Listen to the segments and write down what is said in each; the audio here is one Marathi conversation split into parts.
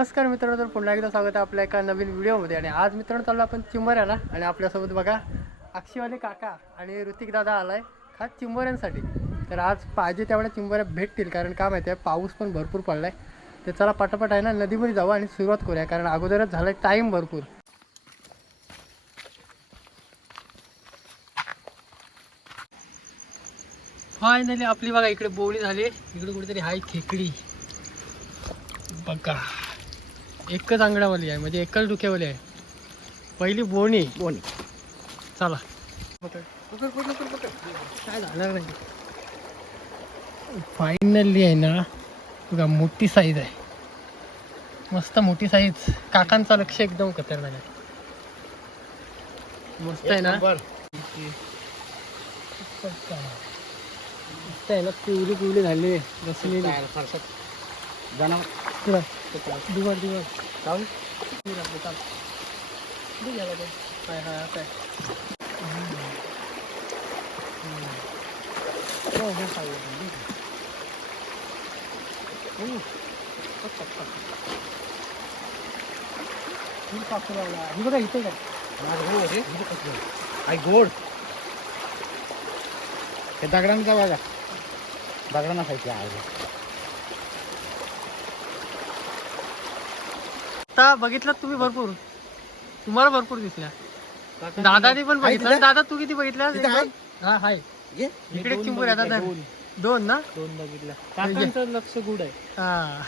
नमस्कार मित्रांनो तर पुन्हा एकदा स्वागत आहे आपल्या एका नवीन व्हिडिओमध्ये. आणि आज मित्रांनो चाललो आपण चिंबऱ्याला आणि आपल्यासोबत बघा अक्षीवाले काका आणि ऋतिक दादा आलाय खास चिंबोऱ्यांसाठी. तर आज पाहिजे तेवढ्या चिंबोऱ्या भेटतील कारण काय माहिती आहे पाऊस पण भरपूर पडलाय. तर चला पटापट आहे ना नदीमध्ये जाऊ आणि सुरुवात करूया कारण अगोदरच झालाय टाईम भरपूर. फायनली आपली बघा इकडे बोवळी झाली. इकडे कुठेतरी हाय खेकडी. बघा. एकच आंगडावाली आहे म्हणजे एकच डुक्यावाली आहे. पहिली बोणी. बोणी. चला. काय नाही फायनली आहे ना बघा मोठी साईज आहे. मस्त मोठी साईज काकांचा लक्ष एकदम खतरनाक आहे. मस्त आहे ना? मस्त आहे ना पिवली पिवली झाली रसलेली तुला दिवड दिवड चाल चाल काय हा काय बघा इथे काय आई गोड. हे दगडांचा बघा. दगडांना खायचे आहे आता बघितलं तुम्ही भरपूर. तुम्हाला भरपूर दिसल्या. दादानी पण बघितलं? दादा तू किती बघितल्या? हा हाय. ये. इकडे बघितल्या, दादा. दोन. ना? दोन बघितल्या. लक्ष गुड आहे. हा.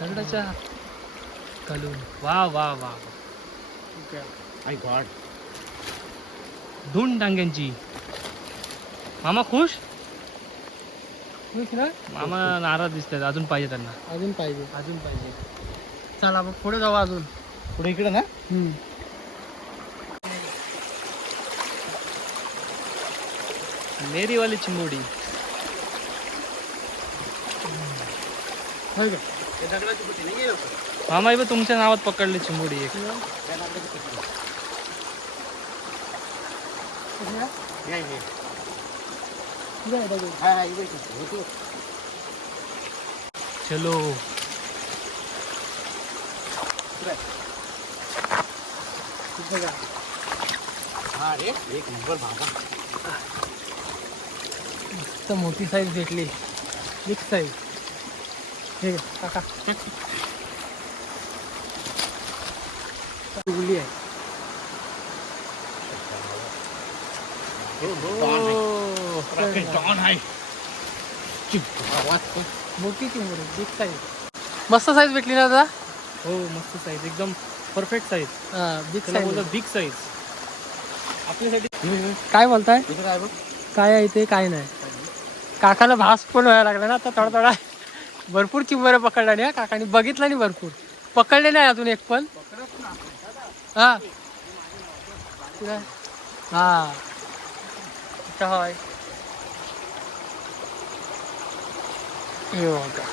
दगडाच्या कलून वा वा वा. आई गॉड दोन डांग्यांची. मामा खुश? खुश ना? मामा नाराज दिसतात अजून पाहिजे त्यांना. अजून पाहिजे. अजून पाहिजे. चला मग पुढे जाऊ अजून. पुढे इकडे ना? मेरी वाली चिंबोडी. होय का? मामा इथं तुमच्या नावात पकडली चिंबोडी एक. ये, ये. कुठे आहे दगड? हा, हा, इकडे इकडे. होतो. चलो। हा रे एक नंबर बाबा मस्त मोठी साईज भेटली. बिग साईज हे काका. उगली आहे. हो, हो. मोठी चिंबोरी बिग साईज मस्त साईज भेटली ना दादा हो मस्त साईज एकदम परफेक्ट साईज हा बिग साईज बिग साईज आपल्यासाठी काय बोलताय? काय बघ. काय आहे ते काय नाही. काकाला भास पण व्हायला लागला ना आता थोडा थोडा भरपूर चिंबऱ्या पकडल्या नाही हा काकाने बघितलं नाही भरपूर. पकडले नाही अजून एक पण. हा? हा. होय हे बघा.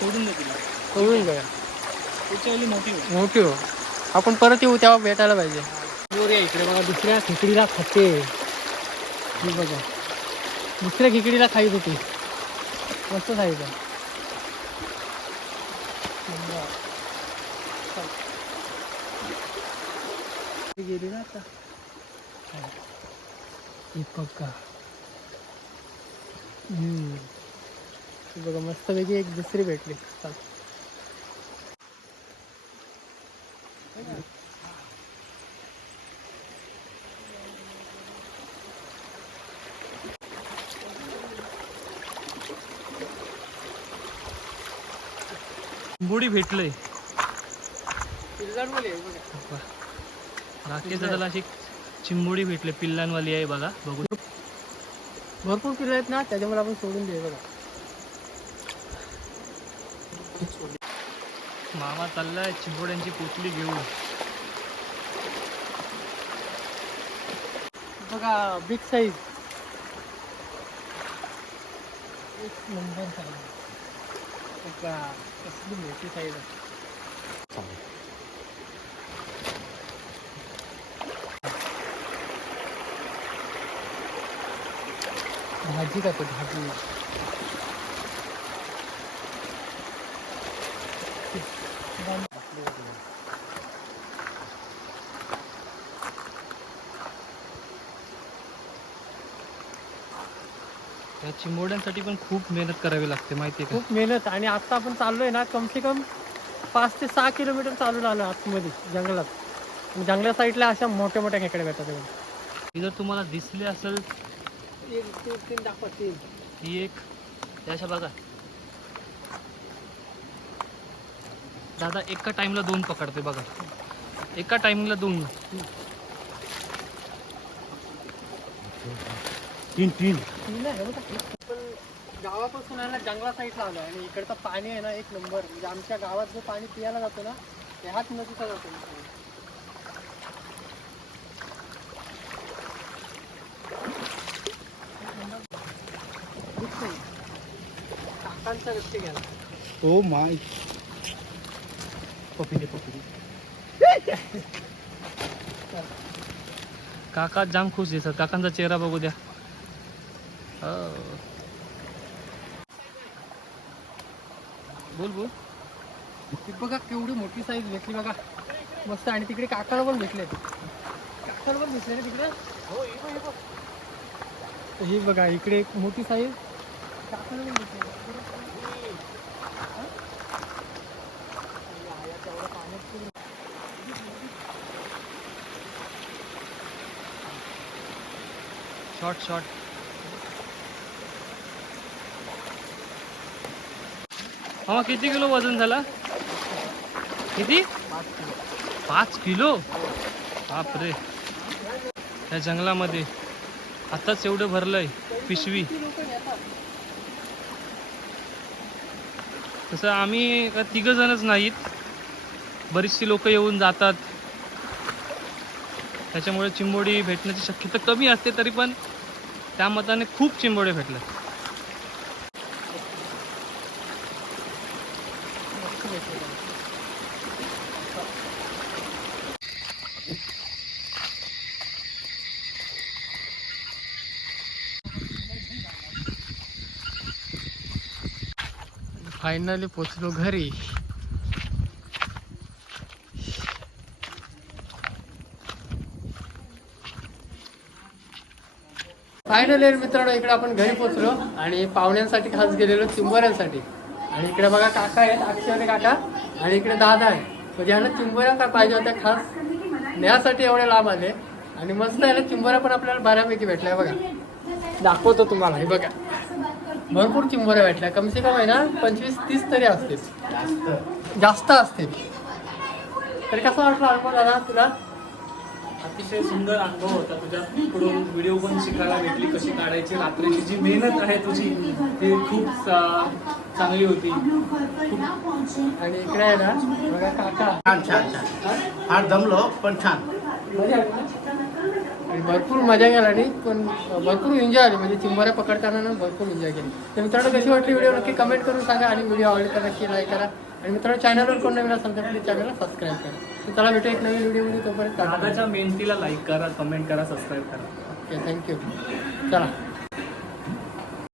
सोडून दे तिला कळून गया पुढच्या वेळी मोठी होईल. मोठी हो आपण परत येऊ तेव्हा भेटायला पाहिजे. इकडे बघा दुसऱ्या खिकडीला खाते. हे बघा. दुसऱ्या खिकडीला खाईत होती मस्त खायचं गेली ना आता. ही पक्का हम्म. हे बघा मस्तपैकी एक दुसरी भेटली. चिंबोडी भेटलंय. राकेश दादाला अशी चिंबोडी भेटले. पिल्लांवाली आहे बघा. बघू. भरपूर पिल्लं आहेत ना त्याच्यामुळे आपण सोडून दे बघा. मामा चाललाय चिंबोड्यांची पोतली घेऊन. बघा बिग साईज एक नंबर साईज बघा कसली मोठी साईज आहे. भाजी खातो भाजी. या चिंबोड्यांसाठी पण खूप मेहनत करावी लागते माहिती आहे खूप मेहनत आणि आता आपण चाललोय ना कम से कम पाच ते सहा किलोमीटर चालून आलो आतमध्ये जंगलात. जंगला साईडला अशा मोठ्या मोठ्या खेकडे भेटतात ही जर तुम्हाला दिसली असेल तीन दाखवा तीन. ही एक अशा बघा. दादा एका टाइमला दोन पकडते बघा. एका टाइमिंगला दोन. तीन तीन. पण गावापासून आहे ना जंगला साईडला आलो आणि इकडचं पाणी आहे ना एक नंबर. म्हणजे आमच्या गावात जो पाणी पियाला जातो ना ते हाच नदीचा जातो. काकांचा घ्या. Oh my. पपी दे पपी दे काका जाम खुश दिसत काकांचा चेहरा बघू द्या. बोल बोल. ती बघा केवढी मोठी साईज भेटली बघा. मस्त आणि तिकडे काकाला पण भेटले. काकाला पण भेटले ना तिकडे. ही बघा इकडे एक मोठी साईज काकाला पण भेटले. शॉर्ट शॉर्ट हा किती किलो वजन झाला? किती? पाच किलो? बापरे. या जंगलामध्ये आताच एवढं भरलंय पिशवी. तसं आम्ही तिघ जणच नाहीत. बरीचशी लोक येऊन जातात. त्याच्यामुळे चिंबोडी भेटण्याची शक्यता कमी असते तरी पण त्या मताने खूप चिंबोडे भेटल्या फायनली पोचलो घरी. फायनली मित्रांनो इकडे आपण घरी पोचलो आणि पाहुण्यांसाठी खास गेलेलो चिंबोऱ्यांसाठी. आणि इकडे बघा काका आहेत अक्षय काका. आणि इकडे दादा आहे म्हणजे ह्यांना चिंबोऱ्या काय पाहिजे होत्या खास? न्यासाठी एवढे लांब आले. आणि मस्त आहे ना चिंबोऱ्या पण आपल्याला बऱ्यापैकी भेटल्या बघा. दाखवतो तुम्हाला हे बघा. भरपूर चिंबोऱ्या भेटल्या. कम से कम आहे ना पंचवीस तीस तरी असतील. जास्त असतील. तरी कसं वाटलं अनुभव दादा तुला? अतिशय सुंदर अनुभव होता तुझ्याकडून व्हिडिओ पण शिकायला भेटली कशी काढायची रात्रीची जी मेहनत आहे तुझी ती खूप चांगली होती. आणि इकडे आहे ना बघा काका. छान छान छान. फार दमलो पण छान. मजा आली ना? आणि भरपूर मजा गेला आणि पण भरपूर एन्जॉय आली. म्हणजे चिंबोऱ्या पकडताना ना भरपूर एन्जॉय केली. तर मित्रांनो कशी वाटली व्हिडिओ नक्की कमेंट करून सांगा आणि व्हिडिओ आवडली तर नक्की लाईक करा. आणि मित्रांनो चॅनलवर कोण नवीन असेल तर प्लीज चॅनलला सबस्क्राईब करा. तर चला भेटू एक नवीन व्हिडिओमध्ये तोपर्यंत दादाच्या मेहनतीला लाईक करा कमेंट करा सबस्क्राईब करा. ओके थँक्यू चला.